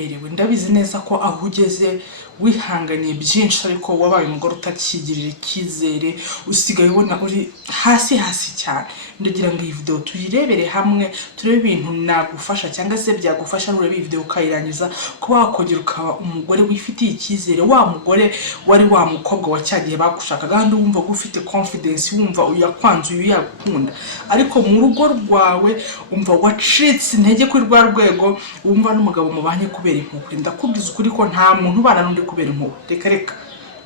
uremerewe ndabizi neza ko aho ugeze wihanganiye byinshi ariko wabaye umugore utakigirira icyizere usigaye ubona uri hasi cyane. Ndagira ngo iyi video tuyirebere hamwe turebe ibintu nagufasha cyangwa se byagufasha nurebe iyi video ukayirangiza kuba wakongera ukaba umugore wifitiye icyizere, wa mugore wari wa mukobwa wacyagiye bagushaka kandi wumva ufite confidence, wumva uyakwanze uyakunda, ariko mu rugo rwawe umva wacitse intege kuri rwa rwego wumva n'umugabo mubanye kubera impuhwe. Ndakubwiza ukuri ko nta muntu ubana n'undi kubera impuhwe, reka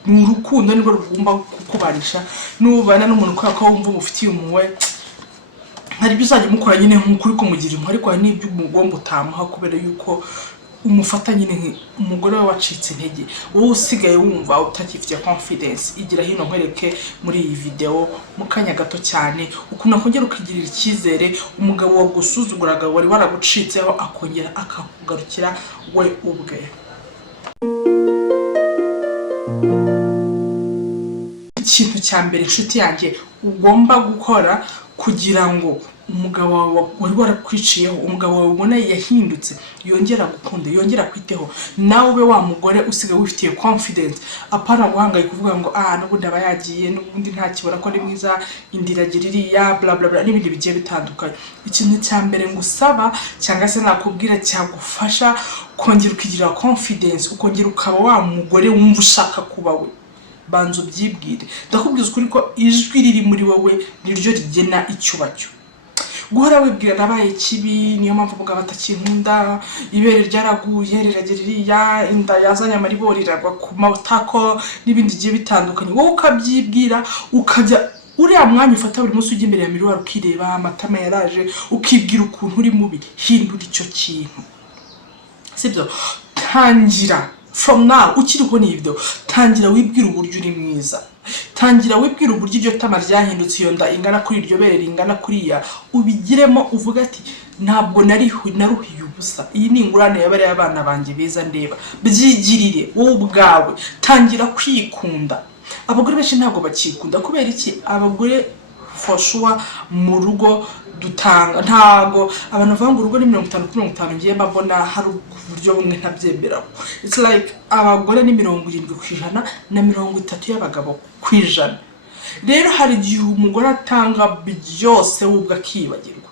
ni urukundo nirwo rugomba kukubarisha. Nubana n'umuntu kubera ko wumva umufitiye impuhwe hari byo uzajya mukora nyine nk'ukuri kumugira impuhwe, ariko hari n'ibyo umugomba utamuha kubera yuko umufata nyine umugore we wacitse intege, wowe usigaye wumva utakifite confidence. Igira hino nkwereke muri iyi video mu kanya gato cyane ukuntu akongera ukigirira icyizere, umugabo wagusuzuguraga wari waragucitseho akongera akakugarukira we ubwe. Ikintu cya mbere inshuti yanjye ugomba gukora kugira ngo umugabo wawe wari warakwiciyeho, umugabo wawe ubona yahindutse, yongera gukunda, yongera kwiteho, nawe ube wa mugore usigaye wifitiye confidence, apana guhangaye kuvuga ngo n'ubundi aba yagiye, n'ubundi nta kibona ko ni mwiza, indiragira iriya bla bla bla n'ibindi bigiye bitandukanye. Ikintu cya mbere ngusaba cyangwa se nakubwira cyagufasha kongera ukigira confidence, ukongera ukaba wa mugore wumva ushaka kuba we, banzo byibwire. Ndakubwiza ukuri ko ijwi riri muri wowe niryo rigena icyubacyo. Guhora wibwira nabaye kibi niyo mpamvu vuga batakinkunda, ibere ryaraguye riragira iriya, inda yazanye amaribori iragwa ku matako n'ibindi giye bitandukanye, wowe ukabyibwira ukajya uriya mwanya ufata buri munsi ujya imbere ya mirwaro ukireba amatama yaraje ukibwira ukuntu uri mubi. Hindura icyo kintu, sibyo? Tangira from now ukiri kubona iyi video, tangira wibwira uburyo uri mwiza, tangira wibwira uburyo iryo tama ryahindutse, iyo nda ingana kuri iryo bere ringana kuriya, ubigiremo uvuga ati ntabwo naruhiye ubusa, iyi ni ingurane yabare y'abana banjye beza ndeba. Byigirire wowe ubwawe, tangira kwikunda. Abagore benshi ntabwo bakikunda kubera iki? Abagore for sure mu rugo dutanga ntago abantu bavuga ngo urugo ni 50-50, ngiye mbabona hari uburyo bumwe ntabyemberaho. It's like abagore ni 70% na 30 y'abagabo kwijana. Rero hari igihe umugore atanga byose wubwa kibagirwa,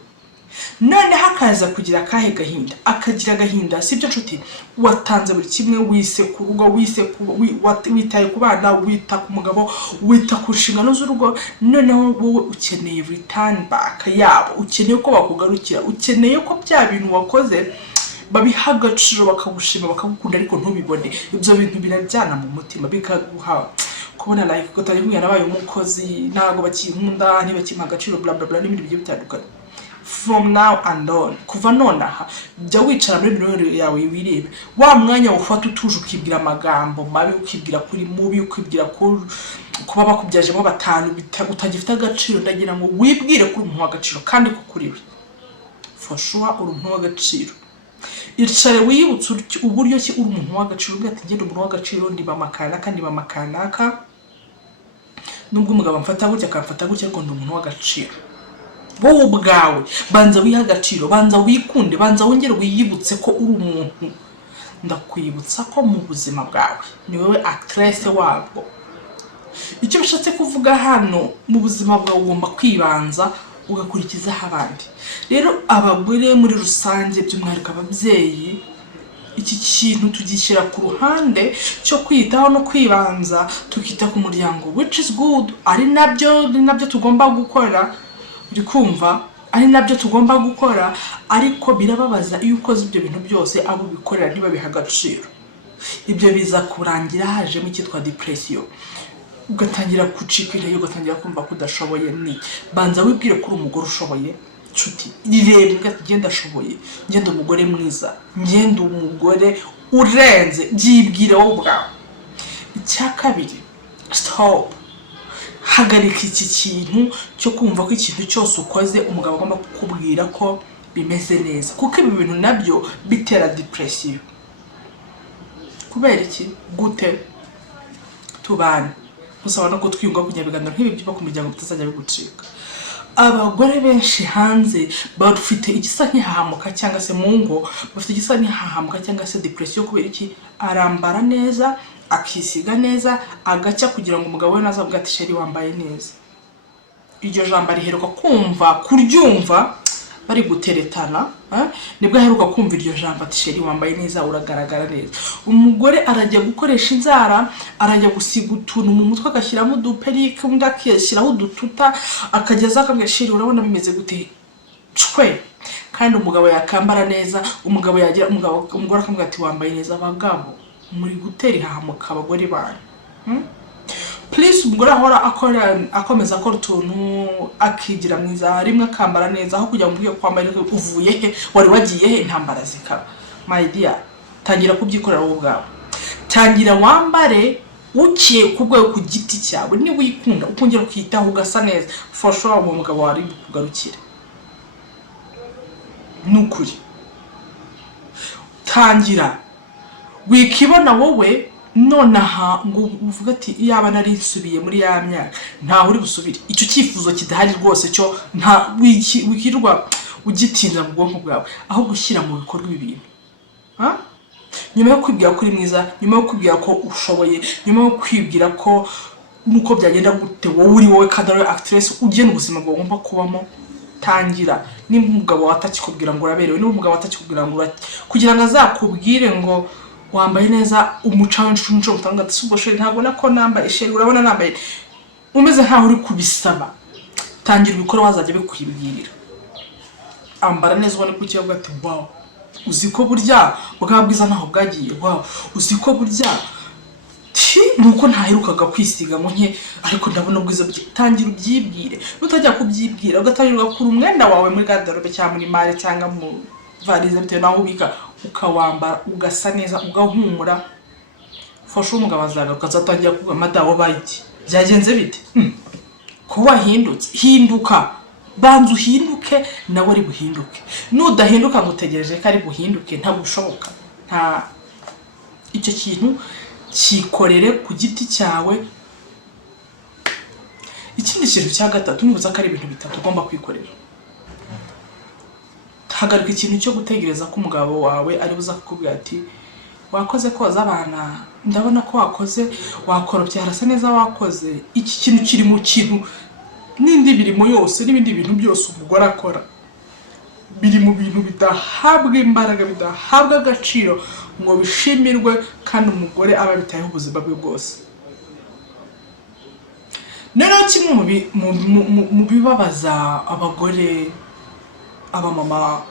none hakaza kugira akahe gahinda, akagira gahinda. Sibyo nshuti? Watanze buri kimwe, wise ku rugo, wise witaye ku bana, wita ku mugabo, wita ku nshingano z'urugo, noneho wowe ukeneye return back yabo, ukeneye ko bakugarukira, ukeneye ko bya bintu wakoze babiha agaciro, bakagushima, bakagukunda, ariko ntubibone. Ibyo bintu birabyana mu mutima, bikaguha kubona like ko tari kumwe nabaye umukozi, ntago bakinkunda, ntibakimpa agaciro bla bla bla n'ibindi bigiye bitandukanye. From now and on, kuva nonaha jya wicara muri mirror yawe wirebe, wa mwanya ufata utuje ukibwira amagambo mabi, ukibwira kuri mubi, ukibwira kuba bakubyajemo batanu utagifite agaciro. Ndagira ngo wibwire kuri umuntu w'agaciro kandi ko kuri we for sure uri umuntu w'agaciro. Iricare wiyibutse uburyo ki uri umuntu w'agaciro, ugati ngende umuntu w'agaciro, ndi bamakana kandi bamakanaka, nubwo umugabo amfata gutya akamfata gutya, ariko ndi umuntu w'agaciro. Wowe ubwawe banza wiha agaciro, banza wikunde, banza wongere wiyibutse ko uri umuntu. Ndakwibutsa ko mu buzima bwawe ni wowe actress wabwo. Icyo bishatse kuvuga hano, mu buzima bwawe ugomba kwibanza ugakurikizaho abandi. Rero abagore muri rusange, by'umwihariko ababyeyi, iki kintu tugishyira ku ruhande cyo kwitaho no kwibanza, tukita ku muryango, which is good, ari nabyo tugomba gukora. Uri kumva? Ari nabyo tugomba gukora, ariko birababaza iyo ukoze ibyo bintu byose abo bikorera ntibabiha agaciro. Ibyo biza kurangira hajemo icyitwa depression, ugatangira gucika intege, ugatangira kumva ko udashoboye. Ni banza wibwire ko uri umugore ushoboye nshuti, irebe ugati genda ashoboye, ngenda umugore mwiza, ngenda umugore urenze, byibwire wowe ubwawe. Icya kabiri, stop. Hagarika iki kintu cyo kumva ko ikintu cyose ukoze umugabo agomba kukubwira ko bimeze neza, kuko ibi bintu nabyo bitera depression. Kubera iki? Gute? Tubana musaba no kutwiyunga kunyabiganiro nk'ibi byo ku miryango bitazajya bigucika. abagore benshi hanze bafite igisa nk'ihahamuka cyangwa se mu ngo bafite igisa nk'ihahamuka cyangwa se depression kubera iki arambara neza akisiga neza agacya kugira ngo umugabo we nazavuga ati sheri wambaye neza. Iryo jambo riheruka kumva kuryumva bari guteretana nibwo aheruka kumva iryo jambo ati sheri wambaye neza uragaragara neza. Umugore arajya gukoresha inzara arajya gusiga utuntu mu mutwe agashyiramo uduperike undi akishyiraho udututa akageza akabwira sheri urabona bimeze gute cwe kandi umugabo yakambara neza umugabo yagira umugore akamubwira ati wambaye neza. Abagabo muri gutera ihahamuka abagore banyu please umugore ahora akomeza akora utuntu akigira mwiza rimwe akambara neza aho kujya mubwiye kwambara uvuye he wari wagiye he intambara zikaba. My dear tangira kubyikorera wowe ubwawe tangira wambare ukiye kubwawe ku giti cyawe niba uyikunda ukongera ukitaho ugasa neza for sure uwo mugabo wari kugarukira nukuri. Tangira wikibona wowe nonaha ngo uvuga ati yaba nari nsubiye muri ya myaka nta uri gusubira icyo cyifuzo kidahari rwose cyo nta wikirwa ugitinda mu bwonko bwawe aho gushyira mu bikorwa ibintu nyuma yo kwibwira ko uri mwiza nyuma yo kwibwira ko ushoboye nyuma yo kwibwira ko nuko byagenda gute wowe uri wowe kandi ari actress ugena ubuzima bwawe ugomba kubamo. Tangira nimba umugabo watakikubwira ngo uraberewe nimba umugabo watakikubwira ngo kugira ngo azakubwire ngo wambaye neza umucawe nshunsho utanga ati subwo sheri ntabwo nako nambaye sheri urabona nambaye umeze nkaho uri kubisaba. Tangira ubikora wazajya bikwibwirira ambara neza ubone kuki yavuga ati wow uziko burya bwabwiza ntaho bwagiye wow uziko burya nuko ntaherukaga kwisiga ngo nke ariko ndabona ubwiza bwe. Tangira ubyibwire utajya kubyibwira ugatangira gukura umwenda wawe muri garderobe cyangwa muri mare cyangwa mu varize bitewe naho ubika ukawambara ugasa neza ugahumura fasha umugabo azagaruka azatangira kuvuga madawo bayiti byagenze bite ko wahindutse hinduka banzu uhinduke nawe ari buhinduke nudahinduka ngutegereje ko ari buhinduke ntabwo ushoboka nta icyo kintu kikorere ku giti cyawe. Ikindi kintu cya gatatu nibuza ko ari ibintu bitatu ugomba kwikorera. Hagarika ikintu cyo gutegereza ko umugabo wawe ari buza kukubwira ati wakoze koza abana ndabona ko wakoze wakoropye harasa neza wakoze. Iki kintu kiri mu kintu n'indi birimo yose n'ibindi bintu byose umugore akora biri mu bintu bidahabwa imbaraga bidahabwa agaciro ngo bishimirwe kandi umugore aba bitayeho ubuzima bwe bwose. Nero kimwe mu bibabaza abagore abamama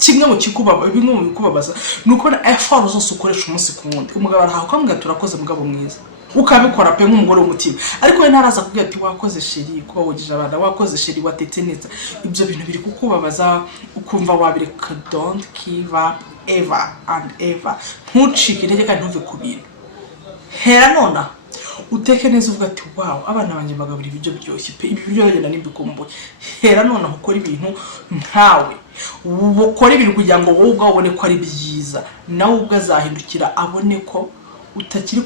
kimwe mu bikubabaza nuko na effort zose ukoresha umunsi ku wundi umugabo arahaho kwambwira turakoze mugabo mwiza ukabikora pe nk'umugore w'umutima ariko we ntaraza kubwira ati wakoze sheri kuba wogeje abana wakoze sheri watetse neza. Ibyo bintu biri kukubabaza ukumva wabireka. Don't give up ever and ever ntucike intege kandi ntuve ku bintu hera nona uteke neza uvuga ati wow abana banjye bagabura ibiryo byose pe ibi biryo bagenda nimbikumbuye hera nona ukora ibintu nkawe ukora ibintu kugira ngo wowe ubone ko ari byiza nawe ubwazahindukira abone ko utakiri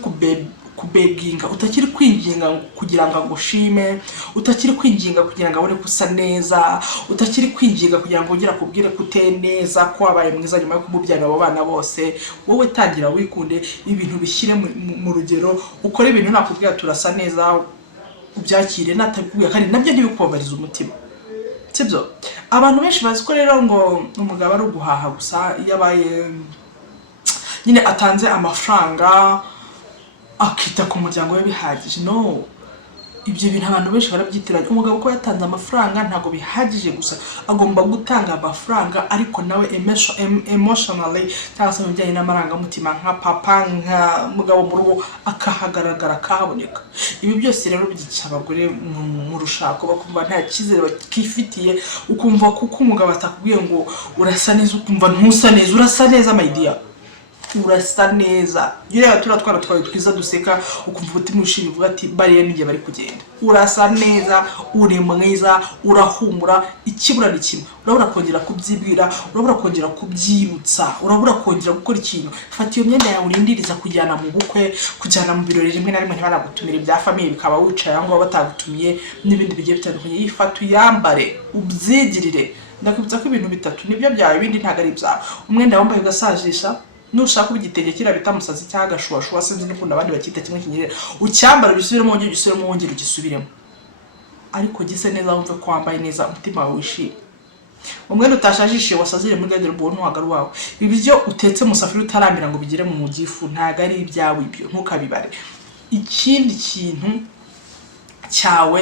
kubeginga utakiri kwinginga kugira ngo agushime utakiri kwinginga kugira ngo abone kusa neza utakiri kwinginga kugira ngo ugera kubwire kute neza ko wabaye mwiza nyuma yo kumubyara abo bana bose. Wowe tangira wikunde ibintu bishyire mu rugero ukora ibintu nakubwira turasa neza ubyakire natabikubwira kandi nabyo ntibikubabariza umutima sibyo. Abantu benshi bazi ko rero ngo umugabo ari uguhaha gusa yabaye nyine atanze amafaranga akita ku muryango we bihagije. No ibyo bintu abantu benshi barabyitiranya. Umugabo ko yatanze amafaranga ntago bihagije gusa agomba gutanga amafaranga ariko nawe emotionally cyangwa se bijyanye n'amarangamutima nka papa nka mugabo mu rugo akahagaragara kahaboneka. Ibi byose rero byica abagore mu rushako bakumva nta kizere bakifitiye ukumva kuko umugabo atakubwiye ngo urasa neza ukumva ntusa neza urasa neza my dear urasa neza. Yureba twana twawe twiza duseka ukumva umutima ushimye uvuga ati bariya ninjye bari kugenda. Urasa neza, uri mwiza, urahumura, ikibura ni kimwe. Urabura kongera kubyibwira, urabura kongera kubyibutsa, urabura kongera gukora ikintu. Fata iyo myenda yawe urindiriza kujyana mu bukwe, kujyana mu birori rimwe na rimwe ntibanagutumira ibya famille bikaba wicaye aho ngaho batagutumiye n'ibindi bigiye bitandukanye. Yifata uyambare, ubyigirire. Ndakwibutsa ko ibintu bitatu nibyo byawe, ibindi ntago ari ibyawe. Umwenda wambaye ugasajisha, nushaka ubigitenge kira bita musazi cyangwa gashwashwa sinzi n'ukunda abandi bakita kimwe kinyerera, ucyambara ugisubiremo wongera ugisubiremo wongera ugisubiremo, ariko gise neza wumve ko wambaye neza umutima wawe wishimye. Umwenda utashajishe wasazire muri garderobe ubone ntago ari wawe. Ibyo utetse mu safari utaramira ngo bigire mu mugifu ntago ari ibyawe, ibyo ntukabibare. Ikindi kintu cyawe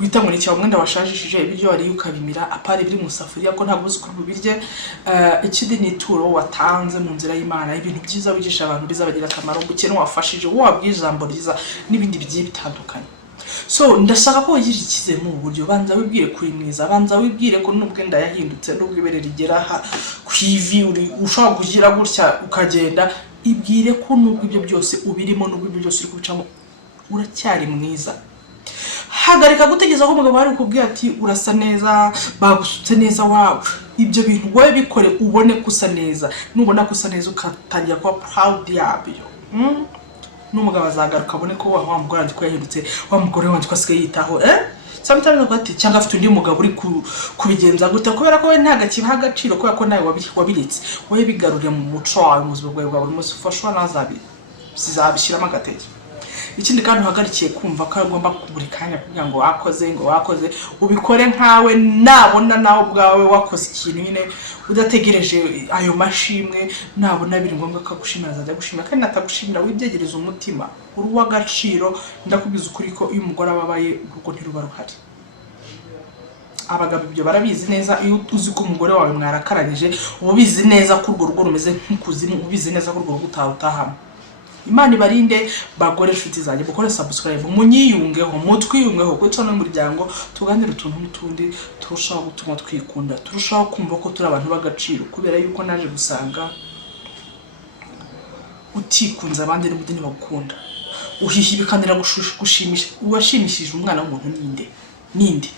wita muri cyawe umwenda washajishije ibiryo wari ukabimira apari biri mu safuriya ko ntabwo uzi ko birye. Ikindi ni ituro watanze mu nzira y'Imana, ibintu byiza wigisha abantu bizabagira akamaro, gukene wafashije uwo wabwiye ijambo ryiza n'ibindi bigiye bitandukanye. So ndashaka ko wigirira ikize mu buryo, banza wibwire kuri mwiza, banza wibwire ko n'ubwenda yahindutse n'ubwo ibere rigera ku ivi uri ushaka kugira gutya ukagenda, ibwire ko n'ubwo ibyo byose ubirimo n'ubwo ibyo byose uri kubicamo uracyari mwiza. Hagarika gutegeza ko umugabo ari kubwira ati urasa neza, bagusutse neza wawe. Ibyo bintu wowe bikore ubone kusa neza. Nubona kusa neza ukatangira kuba proud yabyo. N'umugabo azagaruka abone ko wa mugore andi ko yahindutse, wa mugore wandi ko asigaye yitaho. Sometimes ngo ati cyangwa afite undi mugabo uri kubigenza gute, kubera ko we ntaga kibaha agaciro, kubera ko nawe wabiritse. Wowe bigarurire mu muco wawe mu buzima bwawe bwa buri munsi, ufashwa nazabi sizabishiramo agatege. Ikindi kandi uhagarikiye kumva ko agomba buri kanya kugira ngo wakoze ubikore nkawe nabona nawe ubwawe wakoze ikintu nyine udategereje ayo mashimwe, nabona biri ngombwa ko agushimira azajya gushimira, kandi natagushimira wibyegereza umutima uri w'agaciro. Ndakubwiza ukuri ko iyo umugore ababaye urugo ntiruba ruhari. Abagabo ibyo barabizi neza. Iyo uzi ko umugore wawe mwarakaranyije ubizi neza ko urwo rugo rumeze nk'ikuzimu, ubizi neza ko urwo rugo utahamo. Imana ibarinde bagore inshuti zanjye, mukore subscribe, munyiyungeho, mutwiyungeho kuko no mu muryango tuganira utuntu n'utundi, turushaho gutuma twikunda, turushaho kumva ko turi abantu b'agaciro, kubera yuko naje gusanga utikunze abandi n'ubudini bagukunda. Uhihibikanira gushimisha, uwashimishije umwana w'umuntu ninde.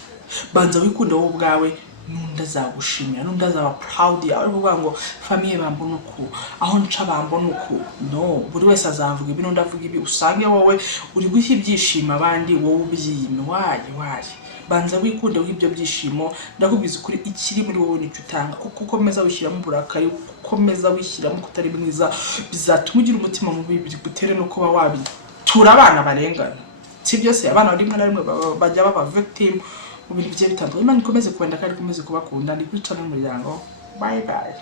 Banza wikunda wowe ubwawe, nunda zagushimira, nunda zaba proud yawe. Uvuga ngo famille bambona uko, aho nca bambona uko. No, buri wese azavuga ibi nunda avuga ibi, usange wowe uri guha ibyishimo abandi, wowe ubyime. Waye banza wikunde w'ibyo byishimo. Ndakubwiza ukuri ikiri muri wowe nicyo utanga, kuko ukomeza wishyiramo uburakari, ukomeza wishyiramo kutari mwiza, bizatuma ugira umutima mubi, bigutere no kuba wabitura abana barengana. Si byose abana rimwe na rimwe bajya baba victim mu bintu bigiye bitandukanye. Imana ikomeze kubenda kandi ikomeze kubakunda. Ndi kwica n'umuryango. Bye bye.